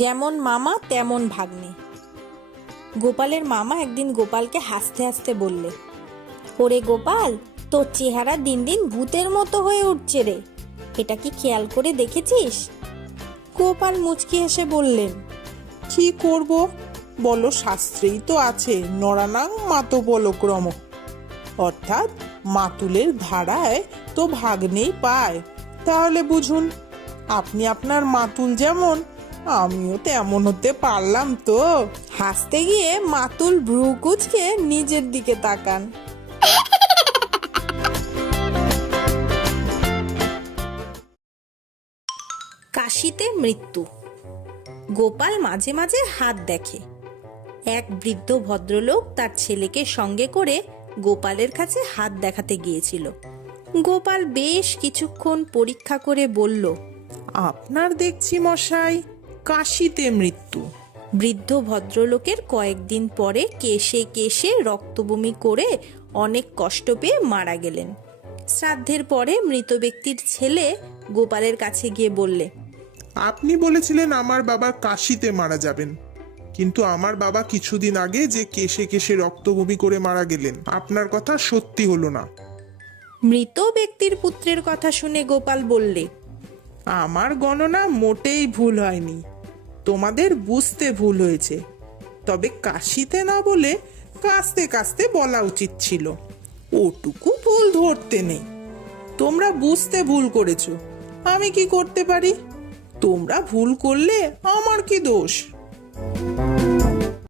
যেমন মামা তেমন ভাগ্নে। গোপালের মামা একদিন গোপালকে হাসতে হাসতে বললে, ওরে গোপাল, তোর চেহারা দিন দিন ভূতের মতো হয়ে উঠছে রে, এটা কি খেয়াল করে দেখেছিস? গোপাল মুচকি হেসে বললেন, কি করব বলো, শাস্ত্রেই তো আছে নরানাং মাতোপলক্রম, অর্থাৎ মাতুলের ধারায় তো ভাগ্নেই পায়। তাহলে বুঝুন, আপনি আপনার মাতুল যেমন, আমিও তেমন হতে পারলাম তো। হাসতে গিয়ে মাতুল ভ্রু কুঁচকে নিজের দিকে তাকান। কাশিতে মৃত্যু। গোপাল মাঝে মাঝে হাত দেখে। এক বৃদ্ধ ভদ্রলোক তার ছেলেকে সঙ্গে করে গোপালের কাছে হাত দেখাতে গিয়েছিল। গোপাল বেশ কিছুক্ষণ পরীক্ষা করে বলল, আপনার দেখছি মশাই কাশিতে মৃত্যু। বৃদ্ধ ভদ্রলোকের কয়েকদিন পরে কেশে কেশে রক্তবমি করে অনেক কষ্ট পেয়ে মারা গেলেন। শ্রাদ্ধের পরে মৃত ব্যক্তির ছেলে গোপালের কাছে গিয়ে বললে, আপনি বলেছিলেন আমার বাবা কাশিতে মারা যাবেন, কিন্তু আমার বাবা কিছুদিন আগে যে কেশে কেশে রক্তবমি করে মারা গেলেন, আপনার কথা সত্যি হলো না। মৃত ব্যক্তির পুত্রের কথা শুনে গোপাল বললে, আমার গণনা মোটেই ভুল হয়নি, তোমাদের বুঝতে ভুল হয়েছে। তবে কাশিতে না বলে কাস্তে কাস্তে বলা উচিত ছিল, ওটুকু ভুল ধরতে নেই। তোমরা বুঝতে ভুল করেছো, আমি কি করতে পারি? তোমরা ভুল করলে আমার কি দোষ?